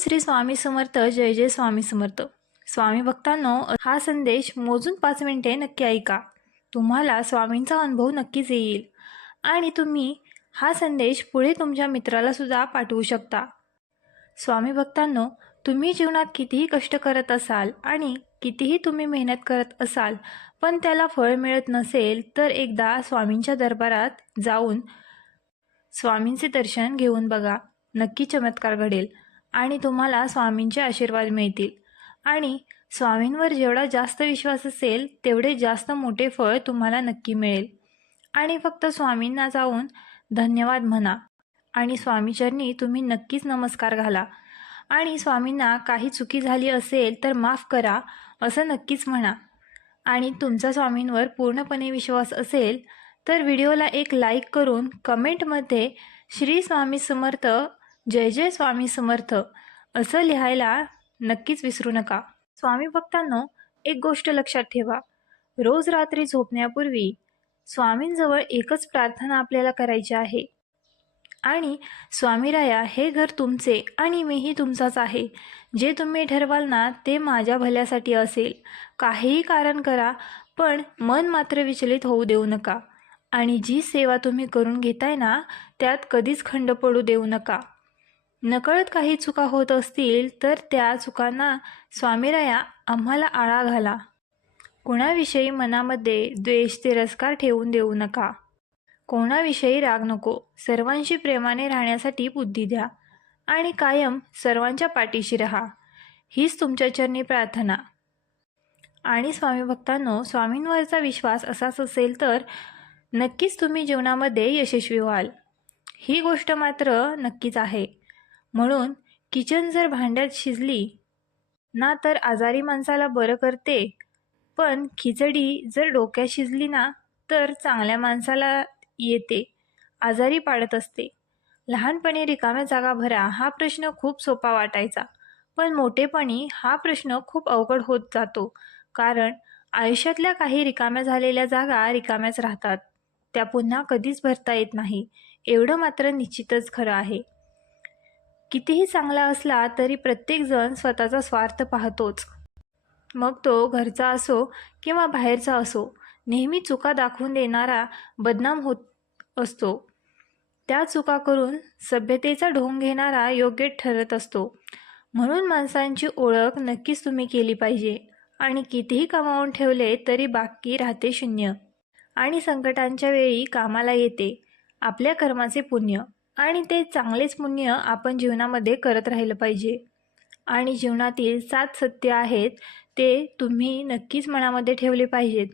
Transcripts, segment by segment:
श्री स्वामी समर्थ जय जय स्वामी समर्थ. स्वामी भक्तांनो हा संदेश मोजून पाच मिनिटे नक्की ऐका. तुम्हाला स्वामींचा अनुभव नक्कीच येईल. आणि तुम्ही हा संदेश पुढे तुमच्या मित्राला सुद्धा पाठवू शकता. स्वामी भक्तांनो तुम्ही जीवनात कितीही कष्ट करत असाल आणि कितीही तुम्ही मेहनत करत असाल पण त्याला फळ मिळत नसेल तर एकदा स्वामींच्या दरबारात जाऊन स्वामींचे दर्शन घेऊन बघा. नक्की चमत्कार घडेल. आणि तुम्हाला स्वामींचे आशीर्वाद मिळतील. आणि स्वामींवर जेवढा जास्त विश्वास असेल तेवढे जास्त मोठे फळ तुम्हाला नक्की मिळेल. आणि फक्त स्वामींना जाऊन धन्यवाद म्हणा. आणि स्वामीचरणी तुम्ही नक्कीच नमस्कार घाला. आणि स्वामींना काही चुकी झाली असेल तर माफ करा असं नक्कीच म्हणा. आणि तुमचा स्वामींवर पूर्णपणे विश्वास असेल तर व्हिडिओला एक लाईक करून कमेंटमध्ये श्री स्वामी समर्थ जय जय स्वामी समर्थ. असं लिहायला नक्कीच विसरू नका. स्वामी भक्तांनो एक गोष्ट लक्षात ठेवा. रोज रात्री झोपण्यापूर्वी स्वामींजवळ एकच प्रार्थना आपल्याला करायची आहे. आणि स्वामीराया हे घर तुमचे आणि मीही तुमचाच आहे. जे तुम्ही ठरवाल ना ते माझ्या भल्यासाठी असेल. काहीही कारण करा पण मन मात्र विचलित होऊ देऊ नका. आणि जी सेवा तुम्ही करून घेताय ना त्यात कधीच खंड पडू देऊ नका. नकळत काही चुका होत असतील तर त्या चुकांना स्वामीराया आम्हाला आळा घाला. कोणाविषयी मनामध्ये द्वेष तिरस्कार ठेवून देऊ नका. कोणाविषयी राग नको. सर्वांशी प्रेमाने राहण्यासाठी बुद्धी द्या आणि कायम सर्वांच्या पाठीशी राहा. हीच तुमच्या चरणी प्रार्थना. आणि स्वामी भक्तांनो स्वामींवरचा विश्वास असाच असेल तर नक्कीच तुम्ही जीवनामध्ये यशस्वी व्हाल. ही गोष्ट मात्र नक्कीच आहे. म्हणून किचन जर भांड्यात शिजली ना तर आजारी माणसाला बरं करते. पण खिचडी जर डोक्यात शिजली ना तर चांगल्या माणसाला येते आजारी पाडत असते. लहानपणी रिकाम्या जागा भरा हा प्रश्न खूप सोपा वाटायचा. पण मोठेपणी हा प्रश्न खूप अवघड होत जातो कारण आयुष्यातल्या काही रिकाम्या झालेल्या जागा रिकाम्याच राहतात. त्या पुन्हा कधीच भरता येत नाही. एवढं मात्र निश्चितच खरं आहे. कितीही चांगला असला तरी प्रत्येकजण स्वतःचा स्वार्थ पाहतोच. मग तो घरचा असो किंवा बाहेरचा असो नेहमी चुका दाखवून देणारा बदनाम होत असतो. त्या चुका करून सभ्यतेचा ढोंग घेणारा योग्य ठरत असतो. म्हणून माणसांची ओळख नक्कीच तुम्ही केली पाहिजे आणि कितीही कमावून ठेवले तरी बाकी राहते शून्य. आणि संकटांच्या वेळी कामाला येते. आपल्या कर्माचे पुण्य. आणि ते चांगलेच पुण्य आपण जीवनामध्ये करत राहिलं पाहिजे. आणि जीवनातील सात सत्य आहेत ते तुम्ही नक्कीच मनामध्ये ठेवले पाहिजेत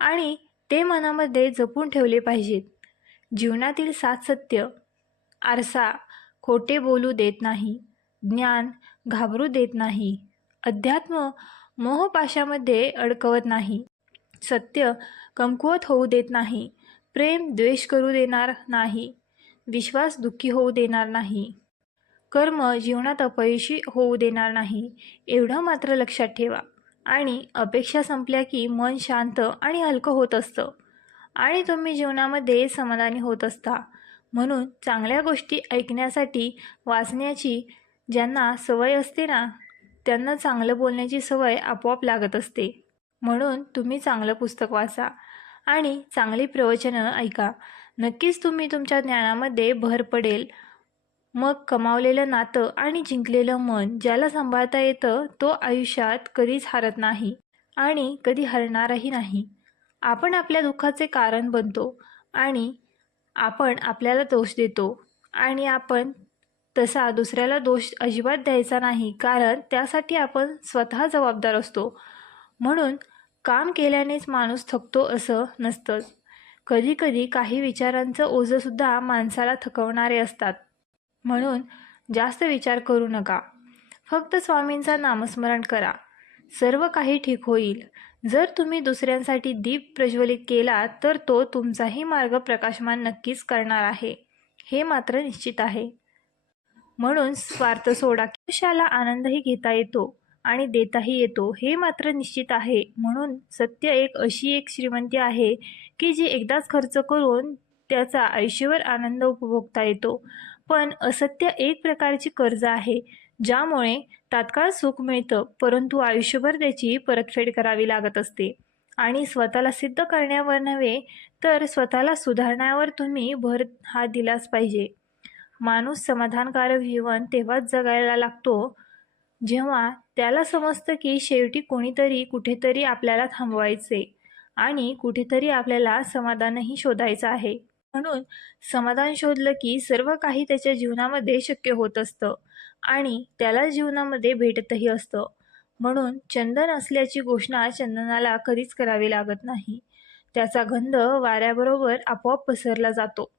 आणि ते मनामध्ये जपून ठेवले पाहिजेत. जीवनातील सात सत्य आरसा खोटे बोलू देत नाही ज्ञान घाबरू देत नाही अध्यात्म मोहपाशामध्ये अडकवत नाही सत्य कमकुवत होऊ देत नाही प्रेम द्वेष करू देणार नाही विश्वास दुःखी होऊ देणार नाही. कर्म जीवनात अपयशी होऊ देणार नाही. एवढं मात्र लक्षात ठेवा. आणि अपेक्षा संपल्या की मन शांत आणि हलकं होत असतं. आणि तुम्ही जीवनामध्ये समाधानी होत असता. म्हणून चांगल्या गोष्टी ऐकण्यासाठी वाचण्याची ज्यांना सवय असते ना त्यांना चांगलं बोलण्याची सवय आपोआप लागत असते. म्हणून तुम्ही चांगलं पुस्तक वाचा आणि चांगली प्रवचनं ऐका. नक्कीच तुम्ही तुमच्या ज्ञानामध्ये भर पडेल. मग कमावलेलं नातं आणि जिंकलेलं मन ज्याला सांभाळता येतं तो आयुष्यात कधीच हरत नाही आणि कधी हरणारही नाही. आपण आपल्या दुःखाचे कारण बनतो आणि आपण आपल्याला दोष देतो आणि आपण तसा दुसऱ्याला दोष अजिबात द्यायचा नाही कारण त्यासाठी आपण स्वतः जबाबदार असतो. म्हणून काम केल्यानेच माणूस थकतो असं नसतंच कधीकधी काही विचारांचं ओझंसुद्धा माणसाला थकवणारे असतात. म्हणून जास्त विचार करू नका. फक्त स्वामींचा नामस्मरण करा. सर्व काही ठीक होईल. जर तुम्ही दुसऱ्यांसाठी दीप प्रज्वलित केला तर तो तुमचाही मार्ग प्रकाशमान नक्कीच करणार आहे. हे मात्र निश्चित आहे. म्हणून स्वार्थ सोडा. आयुष्याला आनंदही घेता येतो. आणि देताही येतो. हे मात्र निश्चित आहे. म्हणून सत्य एक अशी एक श्रीमंती आहे की जी एकदाच खर्च करून त्याचा आयुष्यभर आनंद उपभोगता येतो. पण असत्य एक प्रकारची कर्ज आहे ज्यामुळे तात्काळ सुख मिळतं परंतु आयुष्यभर त्याची परतफेड करावी लागत असते. आणि स्वतःला सिद्ध करण्यावर नव्हे तर स्वतःला सुधारण्यावर तुम्ही भर हा दिलाच पाहिजे. माणूस समाधानकारक जीवन तेव्हाच जगायला लागतो जेव्हा त्याला समजतं की शेवटी कोणीतरी कुठेतरी आपल्याला थांबवायचे आणि कुठेतरी आपल्याला समाधानही शोधायचं आहे. म्हणून समाधान शोधलं की सर्व काही त्याच्या जीवनामध्ये शक्य होत असतं आणि त्याला जीवनामध्ये भेटतही असतं. म्हणून चंदन असल्याची घोषणा चंदनाला कधीच करावी लागत नाही. त्याचा गंध वाऱ्याबरोबर आपोआप पसरला जातो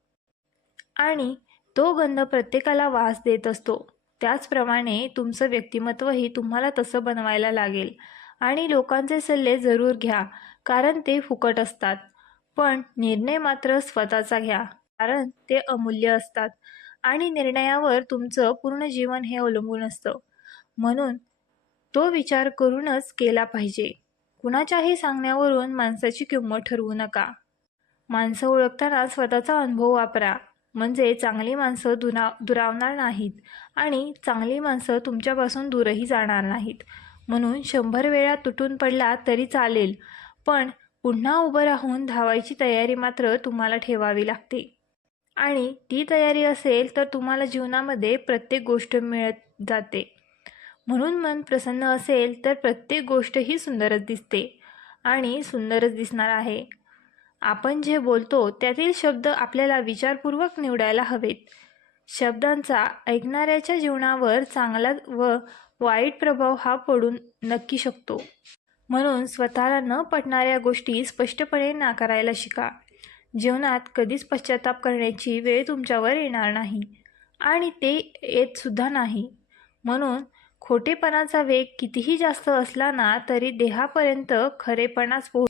आणि तो गंध प्रत्येकाला वास देत असतो. त्याचप्रमाणे तुमचं व्यक्तिमत्वही तुम्हाला तसं बनवायला लागेल. आणि लोकांचे सल्ले जरूर घ्या कारण ते फुकट असतात. पण निर्णय मात्र स्वतःचा घ्या कारण ते अमूल्य असतात. आणि निर्णयावर तुमचं पूर्ण जीवन हे अवलंबून असतं. म्हणून तो विचार करूनच केला पाहिजे. कुणाच्याही सांगण्यावरून माणसाची किंमत ठरवू नका. माणसं ओळखताना स्वतःचा अनुभव वापरा. म्हणजे चांगली माणसं दुरा दुरावणार नाहीत आणि चांगली माणसं तुमच्यापासून दूरही जाणार नाहीत. म्हणून शंभर वेळा तुटून पडला तरी चालेल पण पुन्हा उभं राहून धावायची तयारी मात्र तुम्हाला ठेवावी लागते. आणि ती तयारी असेल तर तुम्हाला जीवनामध्ये प्रत्येक गोष्ट मिळत जाते. म्हणून मन प्रसन्न असेल तर प्रत्येक गोष्ट ही सुंदरच दिसते आणि सुंदरच दिसणार आहे. आपण जे बोलतो त्यातील शब्द आपल्याला विचारपूर्वक निवडायला हवेत. शब्दांचा ऐकणाऱ्याच्या जीवनावर चांगला व वाईट प्रभाव हा पडून नक्की शकतो. म्हणून स्वतःला न पटणाऱ्या गोष्टी स्पष्टपणे नाकारायला शिका. जीवनात कधीच पश्चाताप करण्याची वेळ तुमच्यावर येणार नाही आणि ते येतसुद्धा नाही. म्हणून खोटेपणाचा वेग कितीही जास्त असला ना तरी देहापर्यंत खरेपणाच पोहोच